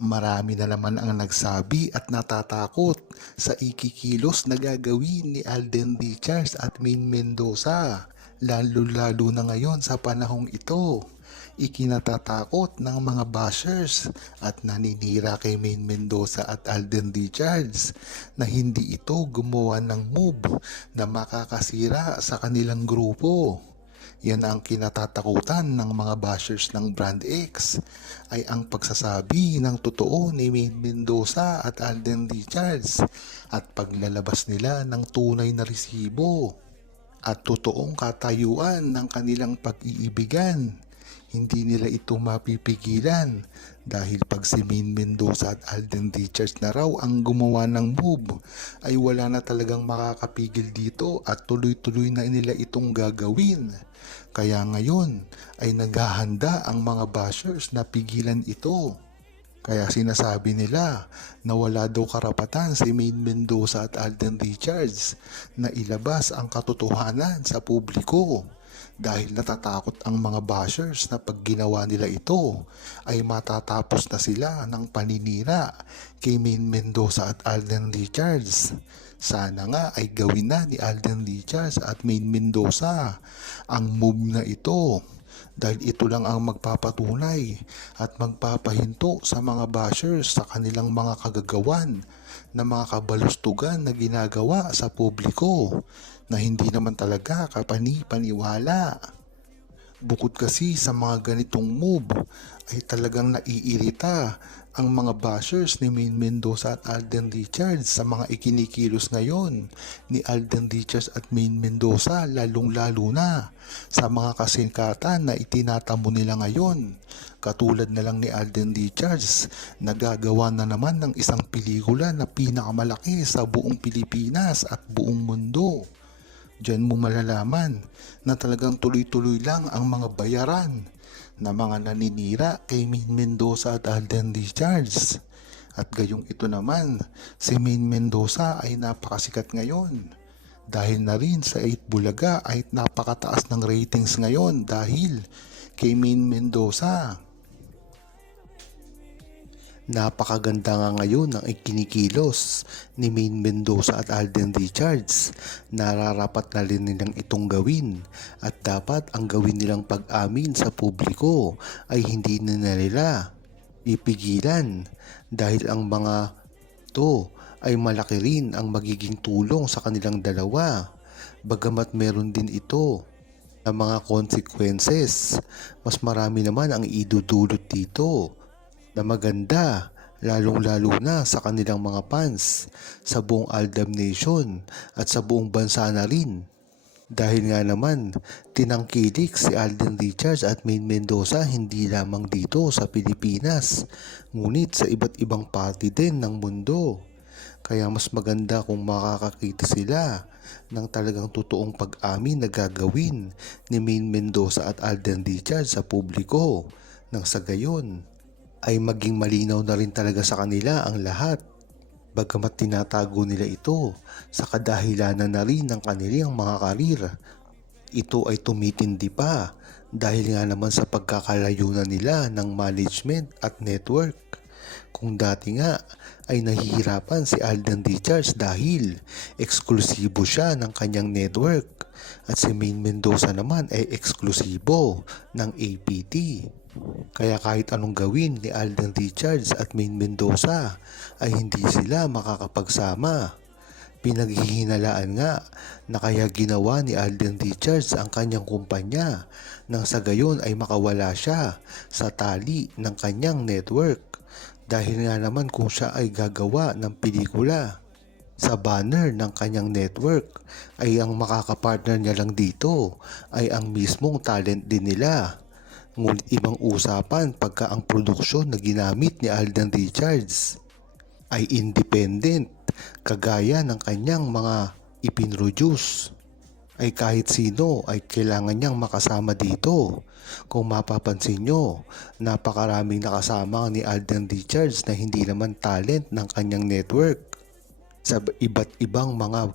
Marami na naman ang nagsabi at natatakot sa ikikilos na gagawin ni Alden Richards at Maine Mendoza, lalo-lalo na ngayon sa panahong ito. Ikinatatakot ng mga bashers at naninira kay Maine Mendoza at Alden Richards na hindi ito gumawa ng move na makakasira sa kanilang grupo. Yan ang kinatatakutan ng mga bashers ng Brand X ay ang pagsasabi ng totoo ni Maine Mendoza at Alden Richards at paglalabas nila ng tunay na resibo at totoong katayuan ng kanilang pag-iibigan. Hindi nila ito mapipigilan dahil pag si Maine Mendoza at Alden Richards na raw ang gumawa ng move ay wala na talagang makakapigil dito at tuloy-tuloy na nila itong gagawin. Kaya ngayon ay naghahanda ang mga bashers na pigilan ito. Kaya sinasabi nila na wala daw karapatan si Maine Mendoza at Alden Richards na ilabas ang katotohanan sa publiko dahil natatakot ang mga bashers na pag ginawa nila ito ay matatapos na sila ng paninira kay Maine Mendoza at Alden Richards. Sana nga ay gawin na ni Alden Richards at Maine Mendoza ang move na ito dahil ito lang ang magpapatunay at magpapahinto sa mga bashers sa kanilang mga kagagawan na mga kabalustugan na ginagawa sa publiko na hindi naman talaga kapani-paniwala. Bukod kasi sa mga ganitong move ay talagang naiirita ang mga bashers ni Maine Mendoza at Alden Richards sa mga ikinikilos ngayon ni Alden Richards at Maine Mendoza, lalong-lalo na sa mga kasingkatan na itinatamo nila ngayon. Katulad na lang ni Alden Richards, nagagawa na naman ng isang pelikula na pinakamalaki sa buong Pilipinas at buong mundo. Diyan mo malalaman na talagang tuloy-tuloy lang ang mga bayaran na mga naninira kay Maine Mendoza at Alden Richards. At gayong ito naman, si Maine Mendoza ay napakasikat ngayon. Dahil na rin sa 8 Bulaga ay napakataas ng ratings ngayon dahil kay Maine Mendoza. Napakaganda nga ngayon ng ikinikilos ni Maine Mendoza at Alden Richards. Nararapat na rin nilang itong gawin at dapat ang gawin nilang pag-amin sa publiko ay hindi na nila ipigilan dahil ang mga to ay malaki rin ang magiging tulong sa kanilang dalawa. Bagamat meron din ito na mga consequences, mas marami naman ang idudulot dito na maganda, lalong-lalo na sa kanilang mga fans sa buong Aldab Nation at sa buong bansa na rin. Dahil nga naman, tinangkilik si Alden Richards at Maine Mendoza hindi lamang dito sa Pilipinas, ngunit sa iba't ibang parte din ng mundo. Kaya mas maganda kung makakakita sila ng talagang totoong pag-amin na gagawin ni Maine Mendoza at Alden Richards sa publiko. Nang sa gayon, ay maging malinaw na rin talaga sa kanila ang lahat. Bagamat tinatago nila ito sa kadahilanan na rin ng kanilang mga karir. Ito ay tumitindi pa dahil nga naman sa pagkakalayo na nila ng management at network. Kung dati nga ay nahihirapan si Alden Richards dahil eksklusibo siya ng kanyang network at si Maine Mendoza naman ay eksklusibo ng APT. Kaya kahit anong gawin ni Alden Richards at Maine Mendoza ay hindi sila makakapagsama. Pinaghihinalaan nga na kaya ginawa ni Alden Richards ang kanyang kumpanya nang sa gayon ay makawala siya sa tali ng kanyang network. Dahil nga naman kung siya ay gagawa ng pelikula sa banner ng kanyang network ay ang makakapartner niya lang dito ay ang mismong talent din nila. Ngunit ibang usapan pagka ang produksyon na ginamit ni Alden Richards ay independent kagaya ng kanyang mga ipinroduce ay kahit sino ay kailangan niyang makasama dito. Kung mapapansin nyo, napakaraming nakasama ni Alden Richards na hindi naman talent ng kanyang network sa iba't ibang mga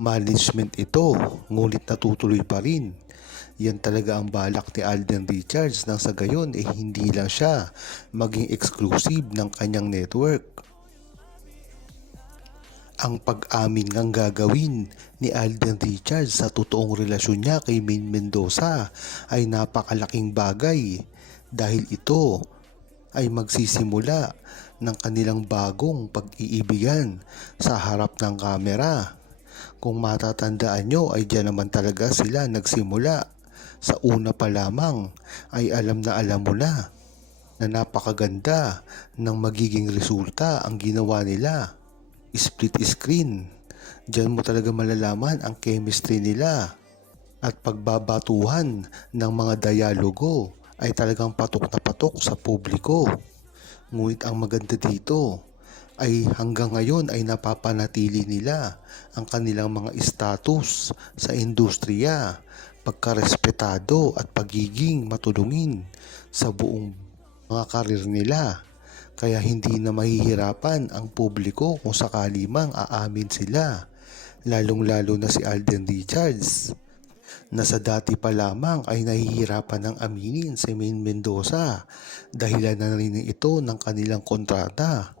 management ito, ngunit natutuloy pa rin. Yan talaga ang balak ni Alden Richards nang sa gayon hindi lang siya maging exclusive ng kanyang network. Ang pag-amin ngang gagawin ni Alden Richards sa totoong relasyon niya kay Maine Mendoza ay napakalaking bagay dahil ito ay magsisimula ng kanilang bagong pag-iibigan sa harap ng kamera. Kung matatandaan nyo ay diyan naman talaga sila nagsimula. Sa una pa lamang ay alam mo na napakaganda ng magiging resulta ang ginawa nila. Split screen. Diyan mo talaga malalaman ang chemistry nila at pagbabatuhan ng mga dialogo ay talagang patok na patok sa publiko. Ngunit ang maganda dito ay hanggang ngayon ay napapanatili nila ang kanilang mga status sa industriya, pagkarespetado at pagiging matulungin sa buong mga karir nila. Kaya hindi na mahihirapan ang publiko kung sakali mang aamin sila, lalong-lalo na si Alden Richards na sa dati pa lamang ay nahihirapan ng aminin si Maine Mendoza dahilan na rin ito ng kanilang kontrata.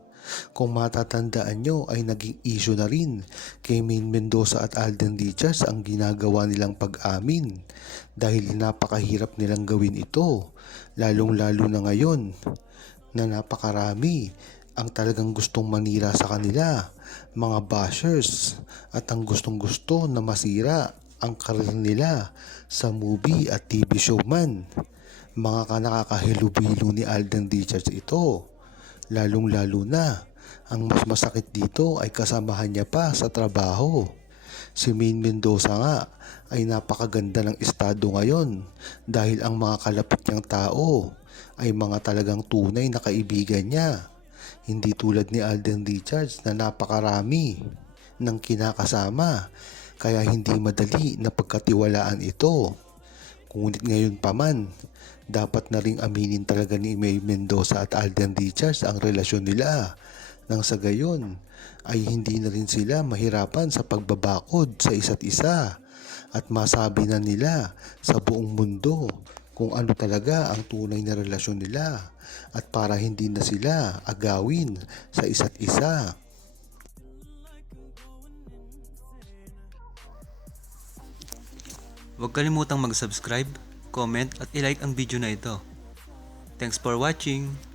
Kung matatandaan nyo ay naging issue na rin kay Maine Mendoza at Alden Richards ang ginagawa nilang pag-amin dahil napakahirap nilang gawin ito, lalong-lalo na ngayon na napakarami ang talagang gustong manira sa kanila, mga bashers, at ang gustong-gusto na masira ang karir nila sa movie at TV show man. Mga nakakahilubilo ni Alden Richards ito, lalong-lalo na ang mas masakit dito ay kasamahan niya pa sa trabaho. Si Maine Mendoza nga ay napakaganda ng estado ngayon dahil ang mga kalapit niyang tao ay mga talagang tunay na kaibigan niya. Hindi tulad ni Alden Richards na napakarami ng kinakasama kaya hindi madali na pagkatiwalaan ito. Ngunit ngayon pa man, dapat na ring aminin talaga ni Maine Mendoza at Alden Richards ang relasyon nila. Nang sa gayon ay hindi na rin sila mahirapan sa pagbabakod sa isa't isa at masabi na nila sa buong mundo kung ano talaga ang tunay na relasyon nila at para hindi na sila agawin sa isa't isa. Huwag kalimutang mag-subscribe, comment at i-like ang video na ito. Thanks for watching!